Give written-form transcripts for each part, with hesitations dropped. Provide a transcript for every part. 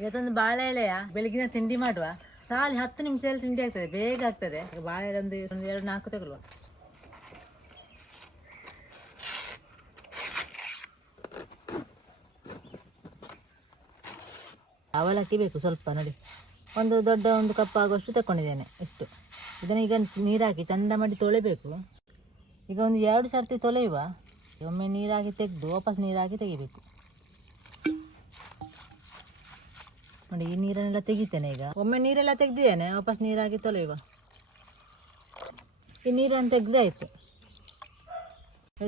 ಇವತ್ತೊಂದು ಬಾಳೆ ಎಳೆಯ ಬೆಳಗಿನ ತಿಂಡಿ ಮಾಡುವ. ಖಾಲಿ 10 ನಿಮಿಷದಲ್ಲಿ ತಿಂಡಿ ಆಗ್ತದೆ, ಬೇಗ ಆಗ್ತದೆ. ಬಾಳೆ ಎಲೆ ಒಂದು 2-4 ತಗೊಳ್ಳುವ. ಅವಲಕ್ಕಿ ಬೇಕು ಸ್ವಲ್ಪ ನೋಡಿ, ಒಂದು ದೊಡ್ಡ ಒಂದು ಕಪ್ ಆಗುವಷ್ಟು ತಗೊಂಡಿದ್ದೇನೆ. ಇಷ್ಟು ಇದನ್ನು ಈಗ ನೀರು ಹಾಕಿ ಚಂದ ಮಾಡಿ ತೊಳೆಬೇಕು. ಈಗ ಒಂದು 2 ಸರ್ತಿ ತೊಳೆಯುವ. ಒಮ್ಮೆ ನೀರಾಗಿ ತೆಗೆದು ವಾಪಸ್ ನೀರಾಗಿ ತೆಗಿಬೇಕು ನೋಡಿ. ಈ ನೀರನ್ನೆಲ್ಲ ತೆಗಿತೇನೆ. ಈಗ ಒಮ್ಮೆ ನೀರೆಲ್ಲ ತೆಗ್ದಿದ್ದೇನೆ, ವಾಪಸ್ ನೀರಾಗಿ ತೊಳೆಯುವ. ಈ ನೀರನ್ನು ತೆಗ್ದಾಯ್ತು.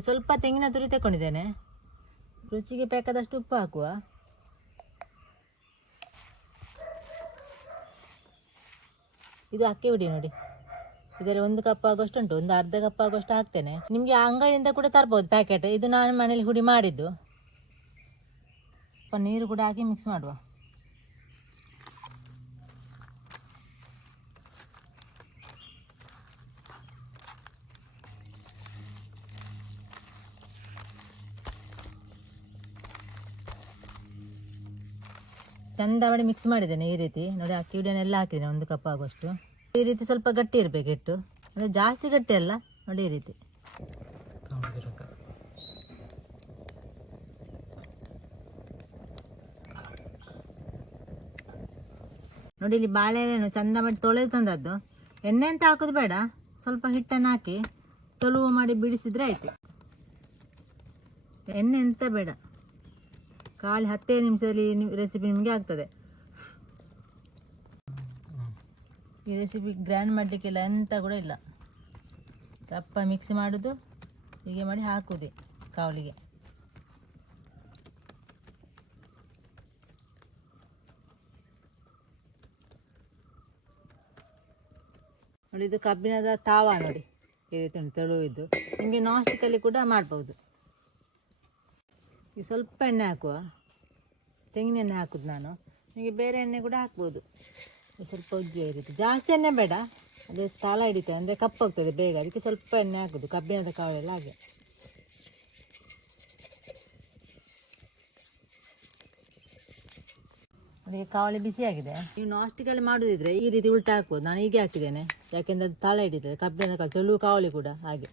ಸ್ವಲ್ಪ ತೆಂಗಿನ ತುರಿ ತಗೊಂಡಿದ್ದೇನೆ. ರುಚಿಗೆ ಬೇಕಾದಷ್ಟು ಉಪ್ಪು ಹಾಕುವ. ಇದು ಅಕ್ಕಿ ಹುಡಿ ನೋಡಿ, ಇದರಲ್ಲಿ 1 ಕಪ್ ಆಗೋಷ್ಟು ಉಂಟು. ಒಂದು ಅರ್ಧ ಕಪ್ ಆಗೋಷ್ಟು ಹಾಕ್ತೇನೆ. ನಿಮಗೆ ಅಂಗಡಿಯಿಂದ ಕೂಡ ತರ್ಬೋದು ಪ್ಯಾಕೆಟ್. ಇದು ನಾನು ಮನೇಲಿ ಹುಡಿ ಮಾಡಿದ್ದು. ಸ್ವಲ್ಪ ನೀರು ಕೂಡ ಹಾಕಿ ಮಿಕ್ಸ್ ಮಾಡುವ. ಚಂದ ಮಾಡಿ ಮಿಕ್ಸ್ ಮಾಡಿದ್ದೇನೆ ಈ ರೀತಿ ನೋಡಿ. ಅಕ್ಕಿ ಹುಡಿಯನ್ನೆಲ್ಲ ಹಾಕಿದ್ದೇನೆ 1 ಕಪ್ ಆಗುವಷ್ಟು. ಈ ರೀತಿ ಸ್ವಲ್ಪ ಗಟ್ಟಿ ಇರಬೇಕು ಹಿಟ್ಟು, ಅಂದರೆ ಜಾಸ್ತಿ ಗಟ್ಟಿ ಅಲ್ಲ ನೋಡಿ. ಈ ರೀತಿ ನೋಡಿ. ಇಲ್ಲಿ ಬಾಳೆಹಣ್ಣು ಚಂದ ಮಾಡಿ ತೊಳೆದು ತಂದದ್ದು. ಎಣ್ಣೆ ಅಂತ ಹಾಕೋದು ಬೇಡ, ಸ್ವಲ್ಪ ಹಿಟ್ಟನ್ನು ಹಾಕಿ ತೊಳುವು ಮಾಡಿ ಬಿಡಿಸಿದ್ರೆ ಆಯಿತು. ಎಣ್ಣೆ ಎಂತ ಬೇಡ, ಖಾಲಿ 10 ನಿಮಿಷದಲ್ಲಿ ರೆಸಿಪಿ ನಿಮಗೆ ಆಗ್ತದೆ. ಈ ರೆಸಿಪಿ ಗ್ರ್ಯಾಂಡ್ ಮಾಡಲಿಕ್ಕೆಲ್ಲ ಎಂತ ಕೂಡ ಇಲ್ಲ. ರಪ್ಪ ಮಿಕ್ಸ್ ಮಾಡೋದು, ಹೀಗೆ ಮಾಡಿ ಹಾಕೋದೆ ಕಾವಲಿಗೆ. ನೋಡಿ, ಇದು ಕಬ್ಬಿಣದ ತಾವ ನೋಡಿ, ಈ ರೀತಿ ಉಂಟು ತೆಳುವಿದ್ದು. ನಿಮಗೆ ನಾನ್ ಸ್ಟಿಕ್ಕಲ್ಲಿ ಕೂಡ ಮಾಡ್ಬೋದು. ಈಗ ಸ್ವಲ್ಪ ಎಣ್ಣೆ ಹಾಕುವ. ತೆಂಗಿನ ಎಣ್ಣೆ ಹಾಕೋದು ನಾನು. ನಿಮಗೆ ಬೇರೆ ಎಣ್ಣೆ ಕೂಡ ಹಾಕ್ಬೋದು. ಸ್ವಲ್ಪ ಉಜ್ಜುವ ಈ ರೀತಿ. ಜಾಸ್ತಿ ಎಣ್ಣೆ ಬೇಡ, ಅದೇ ತಳ ಹಿಡಿತದೆ, ಅಂದರೆ ಕಪ್ಪಾಗ್ತದೆ ಬೇಗ. ಅದಕ್ಕೆ ಸ್ವಲ್ಪ ಎಣ್ಣೆ ಹಾಕೋದು. ಕಬ್ಬಿಣದ ಕಾವಲೆಲ್ಲ ಹಾಗೆ. ನೋಡಿ, ಕಾವಲಿ ಬಿಸಿಯಾಗಿದೆ. ನೀವು ನಾನ್ ಸ್ಟಿಕ್ಕಲ್ಲಿ ಮಾಡೋದಿದ್ರೆ ಈ ರೀತಿ ಉಲ್ಟಾ ಹಾಕ್ಬೋದು. ನಾನು ಹೀಗೆ ಹಾಕಿದ್ದೇನೆ, ಯಾಕೆಂದರೆ ಅದು ತಳ ಹಿಡಿತದೆ. ಕಬ್ಬಿಣದ ಕಾವಲಿ, ತೆಳು ಕಾವಲಿ ಕೂಡ ಹಾಗೆ.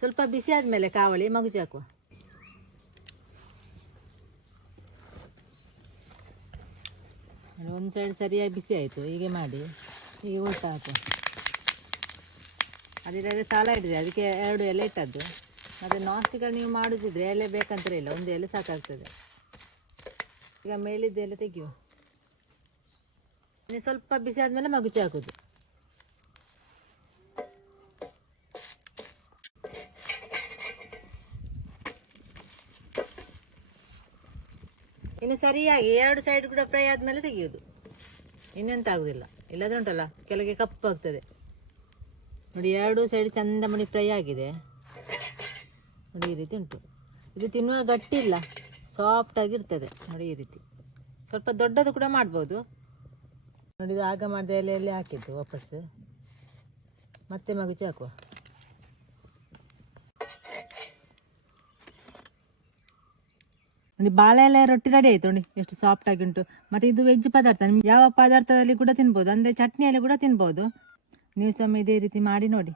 ಸ್ವಲ್ಪ ಬಿಸಿ ಆದಮೇಲೆ ಕಾವಲಿ ಮಗುಚಿ ಹಾಕುವ. ಒಂದು ಸೈಡ್ ಸರಿಯಾಗಿ ಬಿಸಿ ಆಯಿತು. ಹೀಗೆ ಮಾಡಿ ಹೀಗೆ ಉಲ್ಟಾ ಹಾಕುವ. ಅದಿಲ್ಲದೆ ತಳ ಹಿಡಿದೆ, ಅದಕ್ಕೆ 2 ಎಲೆ ಇಟ್ಟದ್ದು. ಮತ್ತು ನಾನ್ ಸ್ಟಿಕ್ಕಲ್ಲಿ ನೀವು ಮಾಡೋದಿದ್ರೆ ಎಲೆ ಬೇಕಂತ ಇಲ್ಲ, 1 ಎಲೆ ಸಾಕಾಗ್ತದೆ. ಈಗ ಮೇಲಿದ್ದ ಎಲೆ ತೆಗೆಯುವ. ಇನ್ನು ಸ್ವಲ್ಪ ಬಿಸಿ ಆದಮೇಲೆ ಮಗುಚಿ ಹಾಕೋದು. ಇನ್ನು ಸರಿಯಾಗಿ 2 ಸೈಡ್ ಕೂಡ ಫ್ರೈ ಆದಮೇಲೆ ತೆಗೆಯೋದು. ಇನ್ನೆಂತ ಆಗೋದಿಲ್ಲ, ಇಲ್ಲದೆ ಉಂಟಲ್ಲ ಕೆಳಗೆ ಕಪ್ಪಾಗ್ತದೆ ನೋಡಿ. 2 ಸೈಡ್ ಚಂದ ಮಾಡಿ ಫ್ರೈ ಆಗಿದೆ ನೋಡಿ. ಈ ರೀತಿ ಉಂಟು. ಇದು ತಿನ್ನುವ ಗಟ್ಟಿ ಇಲ್ಲ, ಸಾಫ್ಟಾಗಿರ್ತದೆ ನೋಡಿ. ಈ ರೀತಿ ಸ್ವಲ್ಪ ದೊಡ್ಡದು ಕೂಡ ಮಾಡ್ಬೋದು ನೋಡಿ. ಇದು ಆಗ ಮಾಡಿದ ಎಲೆಯಲ್ಲಿ ಹಾಕಿದ್ದು ವಾಪಸ್ ಮತ್ತೆ ಮಗುಚಿ ಹಾಕುವ. ನೋಡಿ, ಬಾಳೆ ಎಲೆ ರೊಟ್ಟಿ ರೆಡಿ ಆಯ್ತು ನೋಡಿ, ಎಷ್ಟು ಸಾಫ್ಟ್ ಆಗಿ ಉಂಟು. ಮತ್ತು ಇದು ವೆಜ್ ಪದಾರ್ಥ, ನಿಮ್ಗೆ ಯಾವ ಪದಾರ್ಥದಲ್ಲಿ ಕೂಡ ತಿನ್ಬೋದು, ಅಂದರೆ ಚಟ್ನಿಯಲ್ಲಿ ಕೂಡ ತಿನ್ಬೋದು. ನೀವು ಸಹ ಇದೇ ರೀತಿ ಮಾಡಿ ನೋಡಿ.